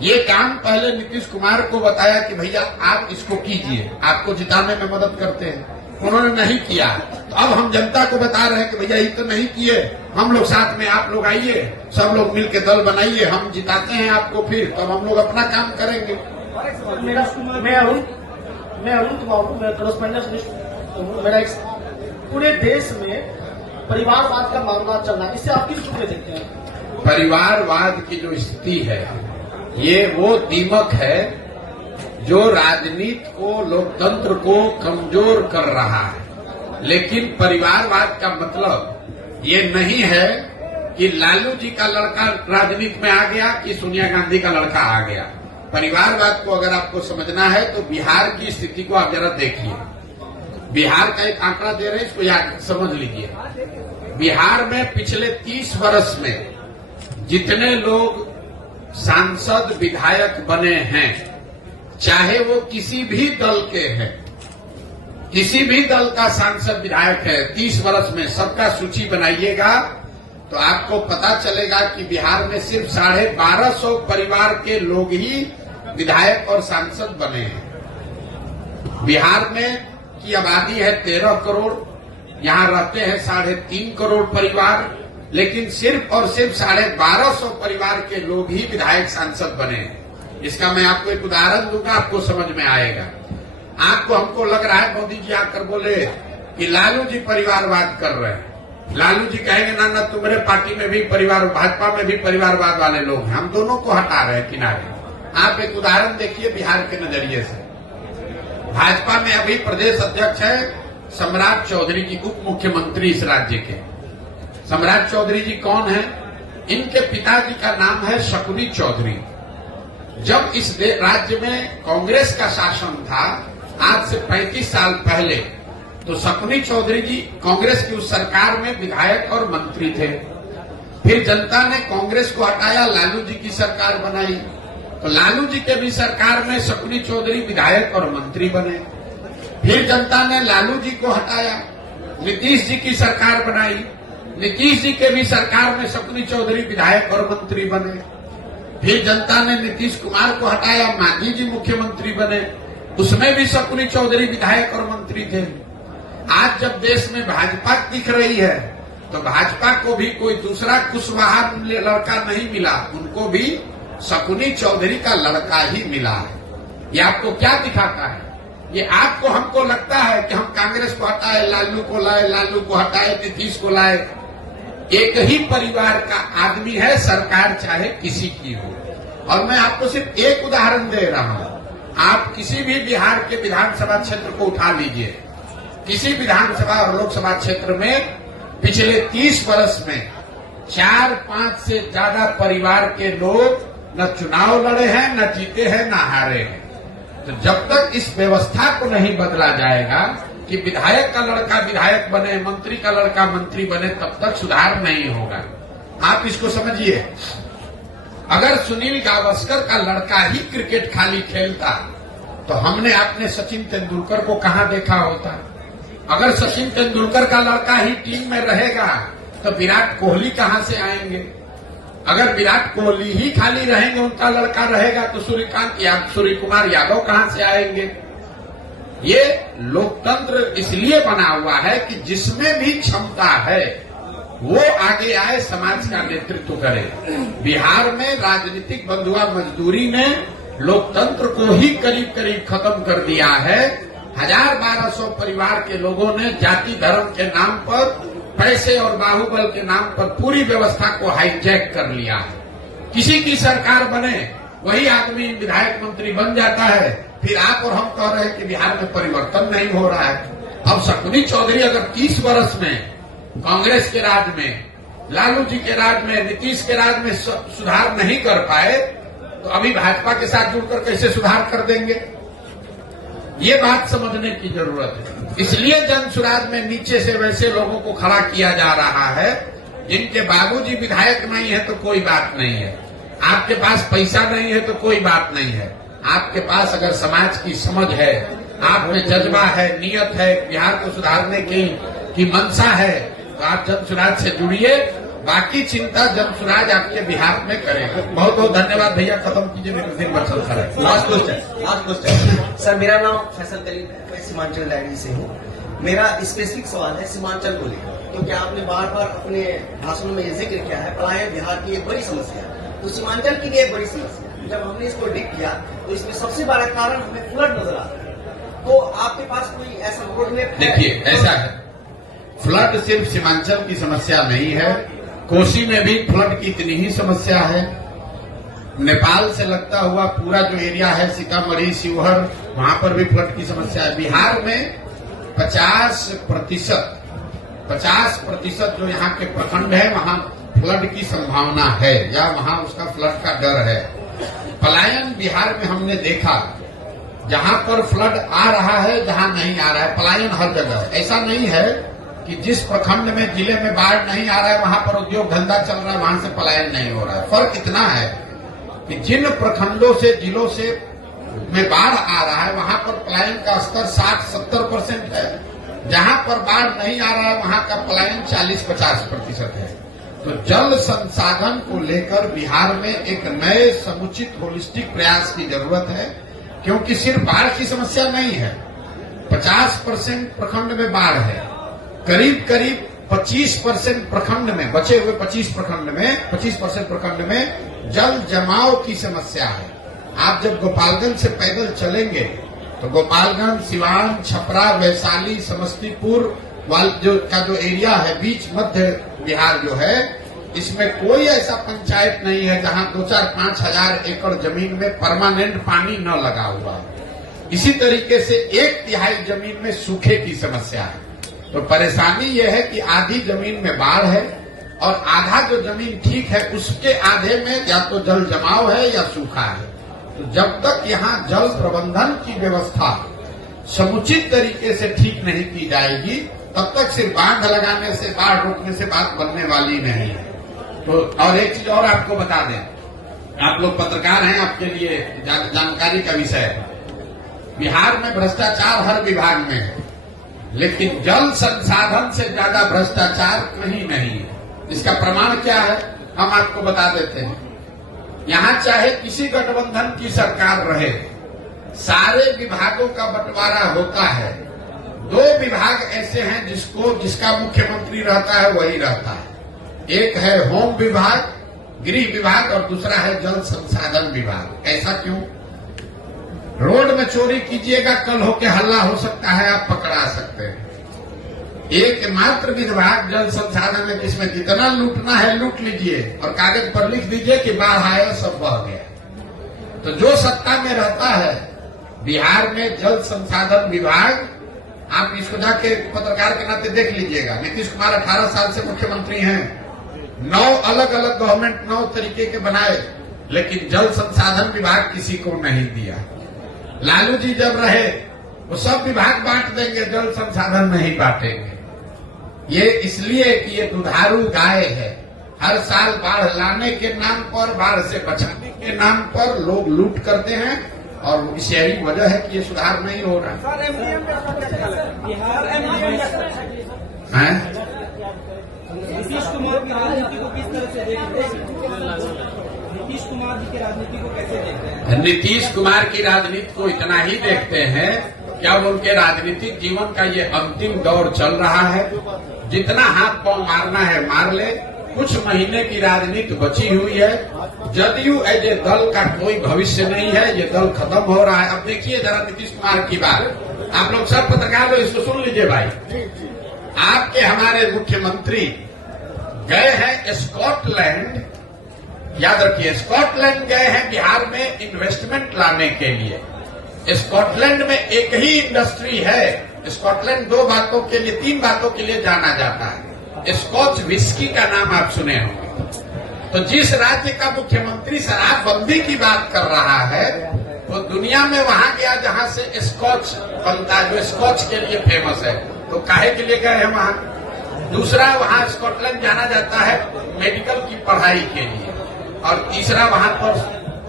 ये काम पहले नीतीश कुमार को बताया कि भैया आप इसको कीजिए, आपको जिताने में मदद करते हैं, उन्होंने नहीं किया। तो अब हम जनता को बता रहे हैं कि भैया ये तो नहीं किए, हम लोग साथ में, आप लोग आइए, सब लोग मिलकर दल बनाइए, हम जिताते हैं आपको, फिर तब हम लोग अपना काम करेंगे। मैं अरुण कुमार हूँ, मैं करस्पॉन्डेंट हूँ। मेरा पूरे देश में परिवारवाद का मामला चल रहा है, इससे आप किस रूप में देखते हैं? परिवारवाद की जो स्थिति है, ये वो दीमक है जो राजनीति को, लोकतंत्र को कमजोर कर रहा है। लेकिन परिवारवाद का मतलब ये नहीं है कि लालू जी का लड़का राजनीति में आ गया कि सोनिया गांधी का लड़का आ गया। परिवारवाद को अगर आपको समझना है तो बिहार की स्थिति को आप जरा देखिए। बिहार का एक आंकड़ा दे रहे हैं, इसको याद समझ लीजिए। बिहार में पिछले 30 वर्ष में जितने लोग सांसद विधायक बने हैं, चाहे वो किसी भी दल के हैं, किसी भी दल का सांसद विधायक है 30 वर्ष में, सबका सूची बनाइएगा तो आपको पता चलेगा कि बिहार में सिर्फ 1250 परिवार के लोग ही विधायक और सांसद बने हैं। बिहार में की आबादी है 13 करोड़, यहाँ रहते हैं 3.5 करोड़ परिवार, लेकिन सिर्फ और सिर्फ 1250 परिवार के लोग ही विधायक सांसद बने हैं। इसका मैं आपको एक उदाहरण दूंगा, आपको समझ में आएगा। आपको हमको लग रहा है मोदी जी आकर बोले कि लालू जी परिवारवाद कर रहे हैं, लालू जी कहेंगे ना ना तुम्हारे पार्टी में भी परिवार, भाजपा में भी परिवारवाद वाले लोग हैं, हम दोनों को हटा रहे हैं किनारे। आप एक उदाहरण देखिए बिहार के नजरिए से। भाजपा में अभी प्रदेश अध्यक्ष है सम्राट चौधरी जी, उप मुख्यमंत्री इस राज्य के। सम्राट चौधरी जी कौन है? इनके पिताजी का नाम है शकुनी चौधरी। जब इस राज्य में कांग्रेस का शासन था आज से 35 साल पहले, तो शकुनी चौधरी जी कांग्रेस की उस सरकार में विधायक और मंत्री थे। फिर जनता ने कांग्रेस को हटाया, लालू जी की सरकार बनाई, तो लालू जी के भी सरकार में शकुनी चौधरी विधायक और मंत्री बने। फिर जनता ने लालू जी को हटाया, नीतीश जी की सरकार बनाई, नीतीश जी के भी सरकार में शकुनी चौधरी विधायक और मंत्री बने। फिर जनता ने नीतीश कुमार को हटाया, मांझी जी मुख्यमंत्री बने, उसमें भी शकुनी चौधरी विधायक और मंत्री थे। आज जब देश में भाजपा दिख रही है, तो भाजपा को भी कोई दूसरा कुशवाहा लड़का नहीं मिला, उनको भी शकुनी चौधरी का लड़का ही मिला है। ये आपको क्या दिखाता है? ये आपको हमको लगता है कि हम कांग्रेस को हटाए, लालू को लाए, लालू को हटाए, नीतीश को लाए। एक ही परिवार का आदमी है, सरकार चाहे किसी की हो। और मैं आपको सिर्फ एक उदाहरण दे रहा हूं। आप किसी भी बिहार के विधानसभा क्षेत्र को उठा लीजिए, किसी विधानसभा और लोकसभा क्षेत्र में पिछले 30 वर्ष में 4-5 से ज्यादा परिवार के लोग न चुनाव लड़े हैं, न जीते हैं, न हारे हैं। तो जब तक इस व्यवस्था को नहीं बदला जाएगा कि विधायक का लड़का विधायक बने, मंत्री का लड़का मंत्री बने, तब तक सुधार नहीं होगा। आप इसको समझिए। अगर सुनील गावस्कर का लड़का ही क्रिकेट खाली खेलता तो हमने अपने सचिन तेंदुलकर को कहां देखा होता। अगर सचिन तेंदुलकर का लड़का ही टीम में रहेगा तो विराट कोहली कहां से आएंगे। अगर विराट कोहली ही खाली रहेंगे, उनका लड़का रहेगा, तो सूर्य कुमार यादव कहां से आएंगे। ये लोकतंत्र इसलिए बना हुआ है कि जिसमें भी क्षमता है वो आगे आए, समाज का नेतृत्व करे। बिहार में राजनीतिक बंधुआ मजदूरी ने लोकतंत्र को ही करीब करीब खत्म कर दिया है। 1000-1200 परिवार के लोगों ने जाति धर्म के नाम पर, पैसे और बाहुबल के नाम पर पूरी व्यवस्था को हाईजैक कर लिया है। किसी की सरकार बने, वही आदमी विधायक मंत्री बन जाता है। फिर आप और हम कह रहे हैं कि बिहार में परिवर्तन नहीं हो रहा है। अब शकुनी चौधरी अगर 30 वर्ष में कांग्रेस के राज में, लालू जी के राज में, नीतीश के राज में सुधार नहीं कर पाए, तो अभी भाजपा के साथ जुड़कर कैसे सुधार कर देंगे। ये बात समझने की जरूरत है। इसलिए जनसुराज में नीचे से वैसे लोगों को खड़ा किया जा रहा है जिनके बाबूजी विधायक नहीं है तो कोई बात नहीं है, आपके पास पैसा नहीं है तो कोई बात नहीं है, आपके पास अगर समाज की समझ है, आप में जज्बा है, नियत है, बिहार को सुधारने की मंशा है, तो आप जनसुराज से जुड़िए। बाकी चिंता जनसुराज आपके बिहार में करेगा। बहुत बहुत धन्यवाद भैया, खत्म कीजिए, मेरे दिन बचल था। Last question sir. मेरा नाम फैसल कलीम है, मैं सीमांचल लाइब्रेरी से हूँ। मेरा स्पेसिफिक सवाल है सीमांचल को लेकर, क्योंकि आपने बार बार अपने भाषण में ये जिक्र किया है पलायन बिहार की एक बड़ी समस्या है, तो सीमांचल की भी एक बड़ी समस्या है। जब हमने इसको डिग किया तो इसमें सबसे बड़ा कारण हमें फ्लड नजर आता है। तो आपके पास कोई ऐसा रोड मैप? देखिए, ऐसा है, फ्लड सिर्फ सीमांचल की समस्या नहीं है, कोसी में भी फ्लड की इतनी ही समस्या है। नेपाल से लगता हुआ पूरा जो एरिया है, सीतामढ़ी, शिवहर, वहां पर भी फ्लड की समस्या है। बिहार में 50% जो यहाँ के प्रखंड है वहां फ्लड की संभावना है, या वहां उसका फ्लड का डर है। पलायन बिहार में हमने देखा, जहां पर फ्लड आ रहा है, जहां नहीं आ रहा है, पलायन हर जगह। ऐसा नहीं है कि जिस प्रखंड में, जिले में बाढ़ नहीं आ रहा है वहां पर उद्योग धंधा चल रहा है, वहां से पलायन नहीं हो रहा है। फर्क इतना है कि जिन प्रखंडों से, जिलों से में बाढ़ आ रहा है वहां पर पलायन का स्तर 60-70% है। जहां पर बाढ़ नहीं आ रहा है वहां का पलायन 40-50% है। तो जल संसाधन को लेकर बिहार में एक नए समुचित होलिस्टिक प्रयास की जरूरत है, क्योंकि सिर्फ बाढ़ की समस्या नहीं है। 50% प्रखंड में बाढ़ है, करीब 25% प्रखंड में, बचे हुए 25% प्रखंड में जल जमाव की समस्या है। आप जब गोपालगंज से पैदल चलेंगे तो गोपालगंज, सिवान, छपरा, वैशाली, समस्तीपुर जो एरिया है, बीच मध्य बिहार जो है, इसमें कोई ऐसा पंचायत नहीं है जहां 2-4-5 हजार एकड़ जमीन में परमानेंट पानी न लगा हुआ है। इसी तरीके से 1/3 जमीन में सूखे की समस्या है। तो परेशानी यह है कि आधी जमीन में बाढ़ है और आधा जो जमीन ठीक है उसके आधे में या तो जल जमाव है या सूखा है। तो जब तक यहाँ जल प्रबंधन की व्यवस्था समुचित तरीके से ठीक नहीं की जाएगी, तब तक सिर्फ बांध लगाने से, बाढ़ रोकने से बात बनने वाली नहीं है। तो और एक चीज और आपको बता दें, आप लोग पत्रकार हैं, आपके लिए जानकारी का विषय है। बिहार में भ्रष्टाचार हर विभाग में है, लेकिन जल संसाधन से ज्यादा भ्रष्टाचार कहीं नहीं है। इसका प्रमाण क्या है, हम आपको बता देते हैं। यहां चाहे किसी गठबंधन की सरकार रहे, सारे विभागों का बंटवारा होता है। 2 विभाग ऐसे हैं जिसका मुख्यमंत्री रहता है वही रहता है। एक है होम विभाग, गृह विभाग, और दूसरा है जल संसाधन विभाग। ऐसा क्यों? रोड में चोरी कीजिएगा, कल होके हल्ला हो सकता है, आप पकड़ा सकते हैं। एकमात्र विभाग जल संसाधन है जिसमें जितना लूटना है लूट लीजिए और कागज पर लिख दीजिए कि बाढ़ आया सब बह गया। तो जो सत्ता में रहता है बिहार में जल संसाधन विभाग, आप इसको जाके पत्रकार के नाते देख लीजिएगा। नीतीश कुमार 18 साल से मुख्यमंत्री हैं, 9 अलग अलग गवर्नमेंट 9 तरीके के बनाए, लेकिन जल संसाधन विभाग किसी को नहीं दिया। लालू जी जब रहे वो सब विभाग बांट देंगे, जल संसाधन नहीं बांटेंगे। ये इसलिए कि ये दुधारू गाय है। हर साल बाढ़ लाने के नाम पर, बाढ़ से बचाने के नाम पर लोग लूट करते हैं और इस यही वजह है कि ये सुधार नहीं हो रहा सर एमडीएम का क्या ख्याल है? बिहार है। नीतीश कुमार की राजनीति को किस तरह से देखते हैं? नीतीश कुमार जी की राजनीति को कैसे देखते हैं? नीतीश कुमार की राजनीति को इतना ही देखते हैं क्या उनके राजनीतिक जीवन का ये अंतिम दौर चल रहा है। जितना हाथ पांव मारना है मार ले, कुछ महीने की राजनीति बची हुई है। जदयू एज ए दल का कोई भविष्य नहीं है, ये दल खत्म हो रहा है। अब देखिए जरा नीतीश कुमार की बात, आप लोग सब पत्रकार लोग इसको सुन लीजिए भाई। आपके हमारे मुख्यमंत्री गए हैं स्कॉटलैंड, याद रखिए स्कॉटलैंड गए हैं बिहार में इन्वेस्टमेंट लाने के लिए। स्कॉटलैंड में एक ही इंडस्ट्री है। स्कॉटलैंड 2 बातों के लिए, 3 बातों के लिए जाना जाता है। स्कॉच विस्की का नाम आप सुने होंगे। तो जिस राज्य का मुख्यमंत्री शराबबंदी की बात कर रहा है वो दुनिया में वहां गया जहां से स्कॉच बनता है, जो स्कॉच के लिए फेमस है। तो काहे के लिए गए हैं वहां? दूसरा, वहां स्कॉटलैंड जाना जाता है मेडिकल की पढ़ाई के लिए। और तीसरा, वहां पर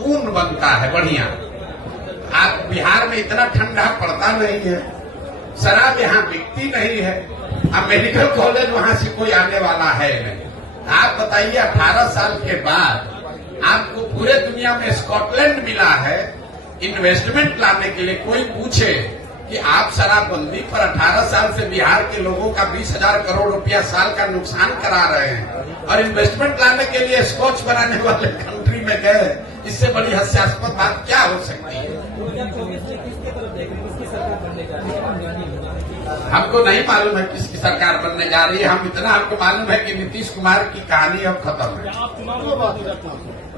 ऊन बनता है बढ़िया। आप बिहार में इतना ठंडा पड़ता नहीं है, शराब यहाँ बिकती नहीं है। अब मेडिकल कॉलेज वहां से कोई आने वाला है नहीं। आप बताइए 18 साल के बाद आपको पूरे दुनिया में स्कॉटलैंड मिला है इन्वेस्टमेंट लाने के लिए। कोई पूछे कि आप शराबबंदी पर 18 साल से बिहार के लोगों का 20,000 करोड़ रुपया साल का नुकसान करा रहे हैं और इन्वेस्टमेंट लाने के लिए स्कॉच बनाने वाले कंट्री में गए, इससे बड़ी हास्यास्पद बात क्या हो सकती है? 2024 में किसके तरफ देख रहे हैं? किसकी सरकार बनने जा रही है? हमको नहीं मालूम है किसकी सरकार बनने जा रही है। हम इतना हमको मालूम है कि नीतीश कुमार की कहानी अब खत्म है।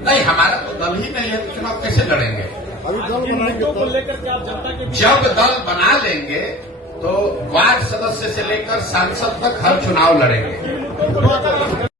नहीं, हमारा तो दल ही नहीं है, तो चुनाव कैसे लड़ेंगे? को लेकर के आप जनता के जब दल बना लेंगे तो वार्ड सदस्य से लेकर सांसद तक हर चुनाव लड़ेंगे।